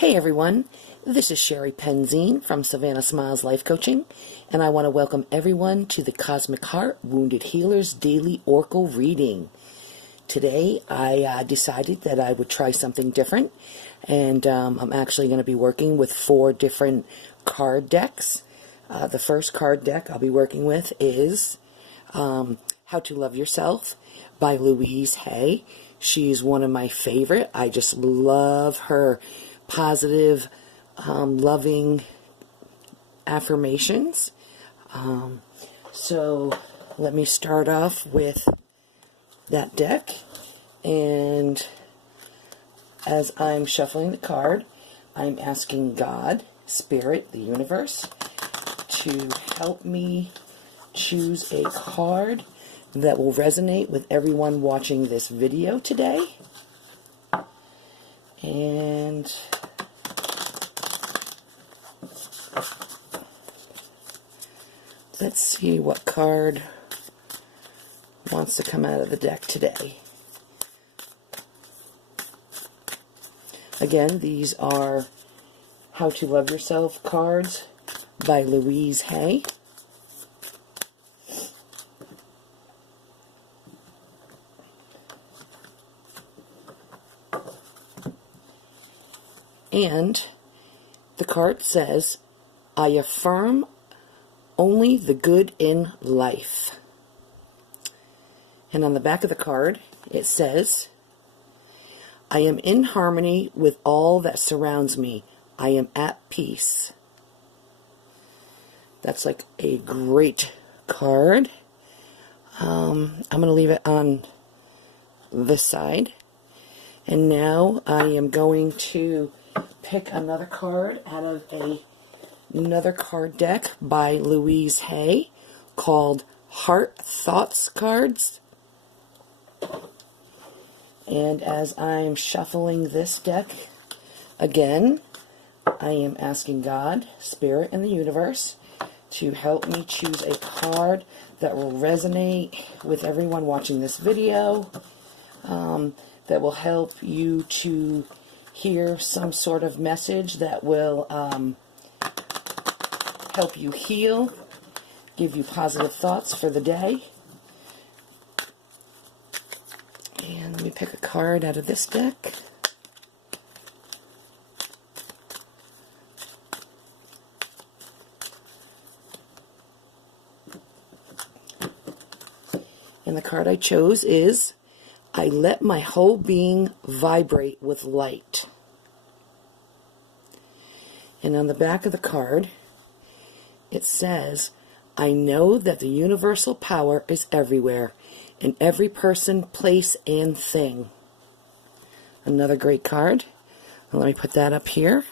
Hey everyone, this is Sherri Pentzien from Savannahsmiles Life Coaching, and I want to welcome everyone to the Cosmic Heart Wounded Healers Daily Oracle Reading. Today I decided that I would try something different, and I'm actually going to be working with 4 different card decks. The first card deck I'll be working with is How to Love Yourself by Louise Hay. She's one of my favorite. I just love her positive, loving affirmations. So let me start off with that deck, and as I'm shuffling the card, I'm asking God, Spirit, the universe, to help me choose a card that will resonate with everyone watching this video today. And let's see what card wants to come out of the deck today. Again, these are How to Love Yourself cards by Louise Hay. And the card says, I affirm only the good in life. And on the back of the card, it says, I am in harmony with all that surrounds me. I am at peace. That's like a great card. I'm going to leave it on this side. And now I am going to pick another card out of another card deck by Louise Hay called Heart Thoughts Cards. And as I'm shuffling this deck, again, I am asking God, Spirit, and the universe to help me choose a card that will resonate with everyone watching this video, that will help you to hear some sort of message that will help you heal, give you positive thoughts for the day. And let me pick a card out of this deck. And the card I chose is I let my whole being vibrate with light. And on the back of the card, it says, I know that the universal power is everywhere, in every person, place, and thing. Another great card. Let me put that up here.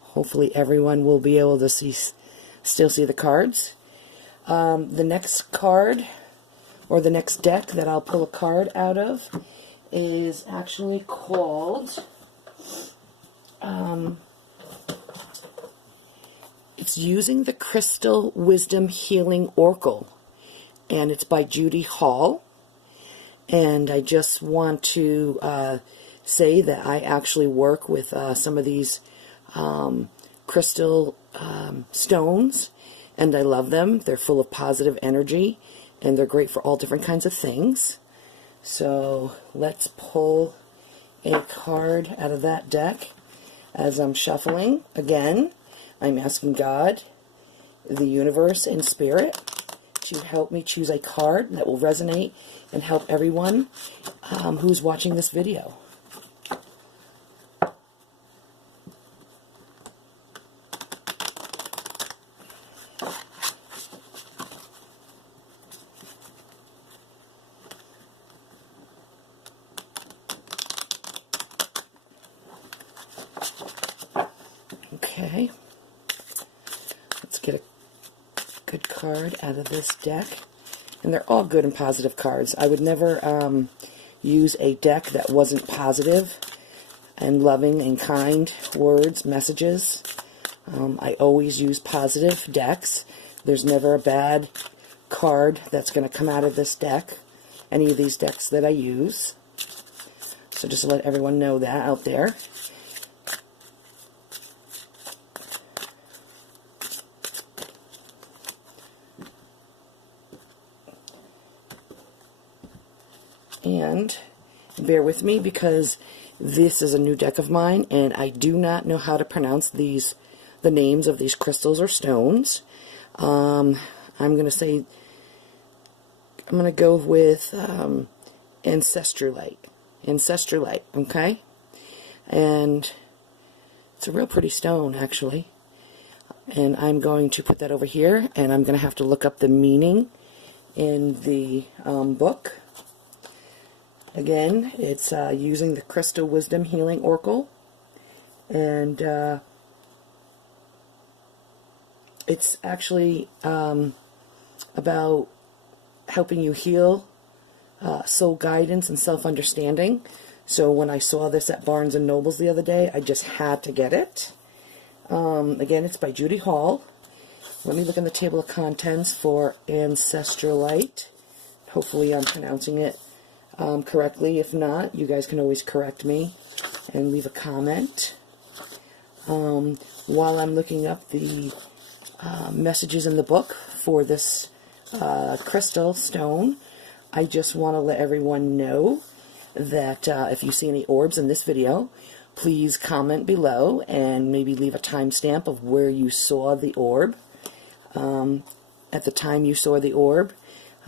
Hopefully everyone will be able to still see the cards. The next card, or the next deck that I'll pull a card out of, is actually called, it's Using the Crystal Wisdom Healing Oracle, and it's by Judy Hall. And I just want to say that I actually work with some of these crystal stones, and I love them. They're full of positive energy, and they're great for all different kinds of things. So let's pull a card out of that deck. As I'm shuffling, again, I'm asking God, the universe, and Spirit to help me choose a card that will resonate and help everyone who's watching this video. Okay, let's get a good card out of this deck. And they're all good and positive cards. I would never use a deck that wasn't positive and loving and kind words, messages. I always use positive decks. There's never a bad card that's going to come out of this deck, any of these decks that I use. So just to let everyone know that out there. And bear with me because this is a new deck of mine, and I do not know how to pronounce the names of these crystals or stones. I'm going to go with Ancestrolite. Ancestrolite, okay? And it's a real pretty stone, actually. And I'm going to put that over here, and I'm going to have to look up the meaning in the book. Again, it's using the Crystal Wisdom Healing Oracle, and it's actually about helping you heal, soul guidance, and self-understanding. So when I saw this at Barnes & Noble's the other day, I just had to get it. Again, it's by Judy Hall. Let me look in the table of contents for Ancestrolite. Hopefully I'm pronouncing it correctly. If not, you guys can always correct me and leave a comment. While I'm looking up the messages in the book for this crystal stone, I just want to let everyone know that if you see any orbs in this video, please comment below and maybe leave a timestamp of where you saw the orb. At the time you saw the orb.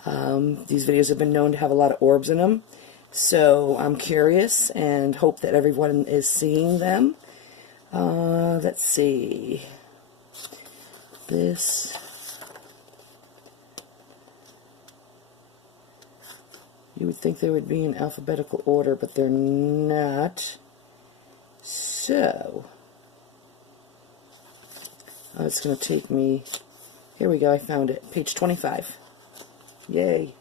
These videos have been known to have a lot of orbs in them, so I'm curious and hope that everyone is seeing them. Let's see. This. You would think they would be in alphabetical order, but they're not. So, it's going to take me, here we go, I found it, page 25. Yay.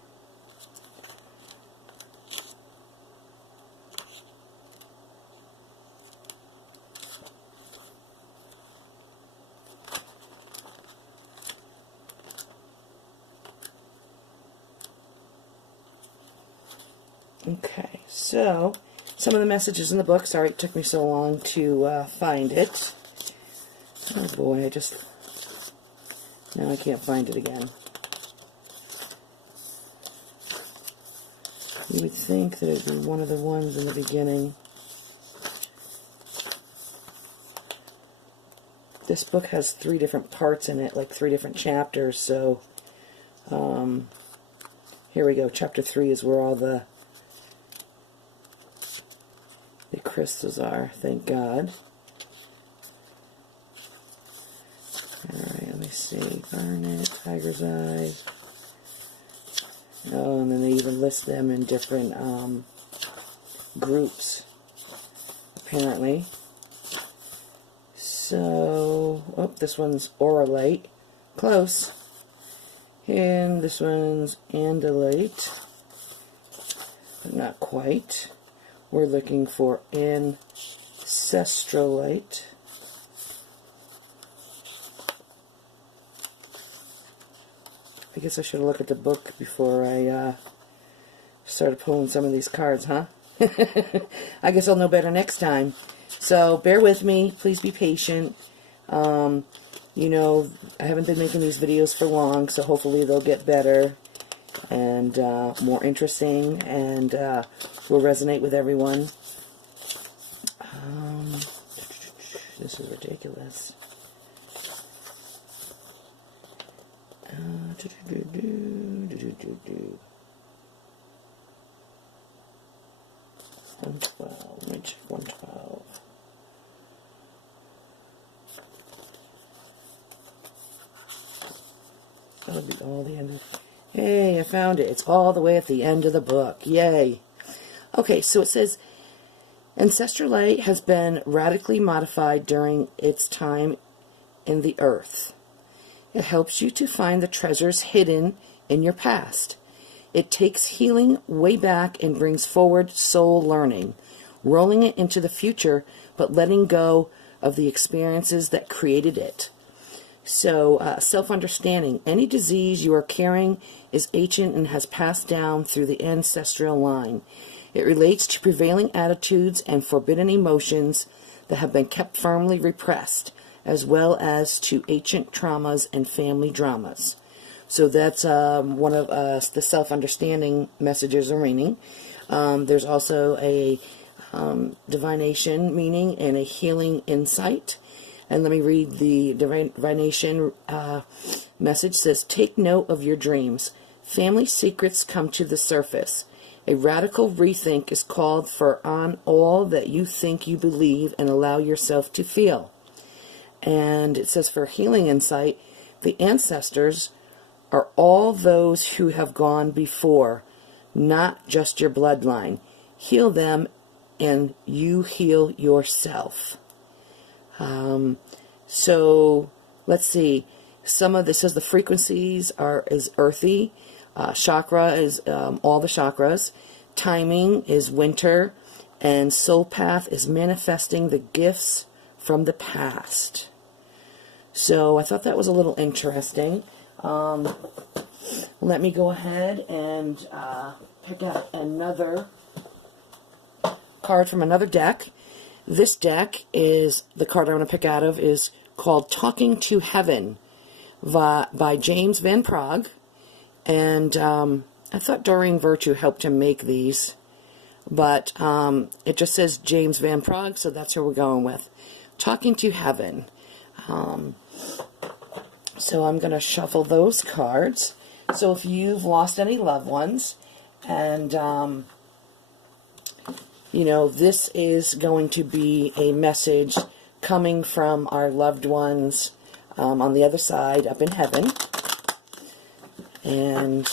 Okay, so some of the messages in the book, sorry it took me so long to find it. Oh boy, now I can't find it again. You would think that it would be one of the ones in the beginning. This book has 3 different parts in it, like 3 different chapters, so here we go. Chapter 3 is where all the crystals are, thank God. Alright, let me see. Garnet, tiger's eyes. Oh, and then they even list them in different groups, apparently. So, oh, this one's Auralite. Close. And this one's Andalite. But not quite. We're looking for Ancestrolite. I guess I should have looked at the book before I started pulling some of these cards, huh? I guess I'll know better next time. So bear with me. Please be patient. You know, I haven't been making these videos for long, so hopefully they'll get better and more interesting and will resonate with everyone. This is ridiculous. Let me check 112. That'll be all the end of. Hey, I found it. It's all the way at the end of the book. Yay. Okay, so it says, Ancestrolite has been radically modified during its time in the earth. It helps you to find the treasures hidden in your past. It takes healing way back and brings forward soul learning, rolling it into the future, but letting go of the experiences that created it. So, self-understanding. Any disease you are carrying is ancient and has passed down through the ancestral line. It relates to prevailing attitudes and forbidden emotions that have been kept firmly repressed, as well as to ancient traumas and family dramas. So that's one of the self-understanding messages or meaning. There's also a divination meaning and a healing insight. And let me read the divination message. It says, take note of your dreams. Family secrets come to the surface. A radical rethink is called for on all that you think you believe and allow yourself to feel. And it says for healing insight, the ancestors are all those who have gone before, not just your bloodline. Heal them and you heal yourself. So let's see. Some of this says the frequencies is earthy. Chakra is all the chakras. Timing is winter. And soul path is manifesting the gifts from the past. So I thought that was a little interesting. Let me go ahead and pick out another card from another deck. This deck is, the card I want to pick out of is called Talking to Heaven by James Van Praagh. And I thought Doreen Virtue helped him make these. But it just says James Van Praagh, so that's who we're going with. Talking to Heaven. So I'm going to shuffle those cards. So if you've lost any loved ones, and, you know, this is going to be a message coming from our loved ones on the other side, up in heaven. And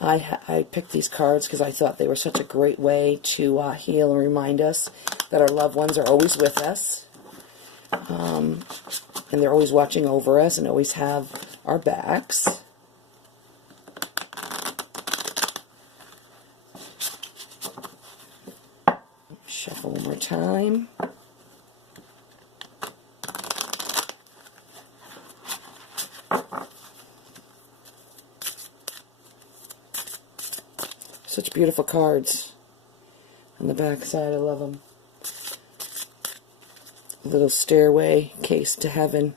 I picked these cards because I thought they were such a great way to heal and remind us that our loved ones are always with us. And they're always watching over us and always have our backs. Shuffle one more time. Such beautiful cards on the back side. I love them. A little stairway case to heaven.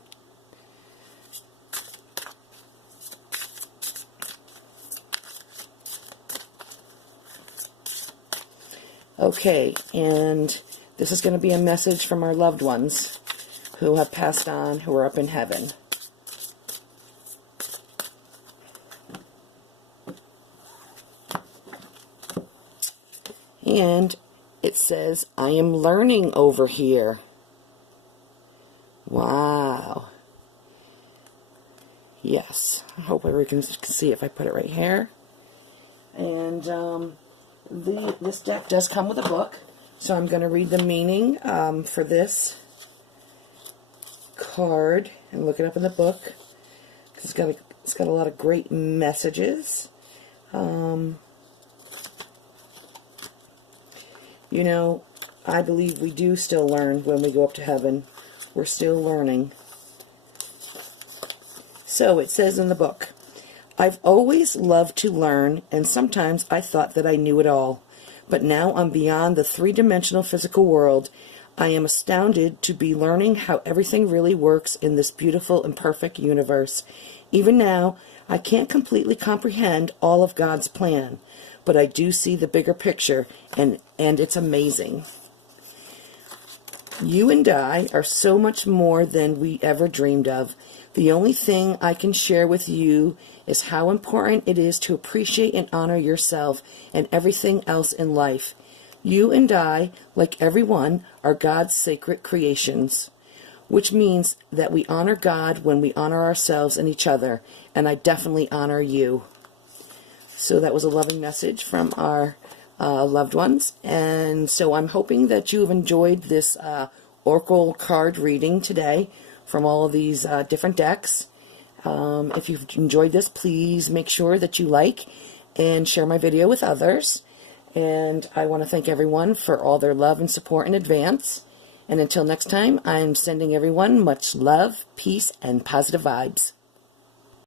Okay, and this is going to be a message from our loved ones who have passed on, who are up in heaven. And it says, I am learning over here. Wow. Yes. I hope everyone can see if I put it right here. And this deck does come with a book. So I'm going to read the meaning for this card and look it up in the book. It's got a lot of great messages. You know, I believe we do still learn when we go up to heaven. We're still learning. So it says in the book, I've always loved to learn, and sometimes I thought that I knew it all. But now I'm beyond the three-dimensional physical world. I am astounded to be learning how everything really works in this beautiful and perfect universe. Even now, I can't completely comprehend all of God's plan, but I do see the bigger picture, and it's amazing. You and I are so much more than we ever dreamed of. The only thing I can share with you is how important it is to appreciate and honor yourself and everything else in life. You and I, like everyone, are God's sacred creations, which means that we honor God when we honor ourselves and each other, and I definitely honor you. So that was a loving message from our loved ones, and so I'm hoping that you have enjoyed this oracle card reading today from all of these different decks. If you've enjoyed this, please make sure that you like and share my video with others. And I want to thank everyone for all their love and support in advance. And until next time, I'm sending everyone much love, peace, and positive vibes.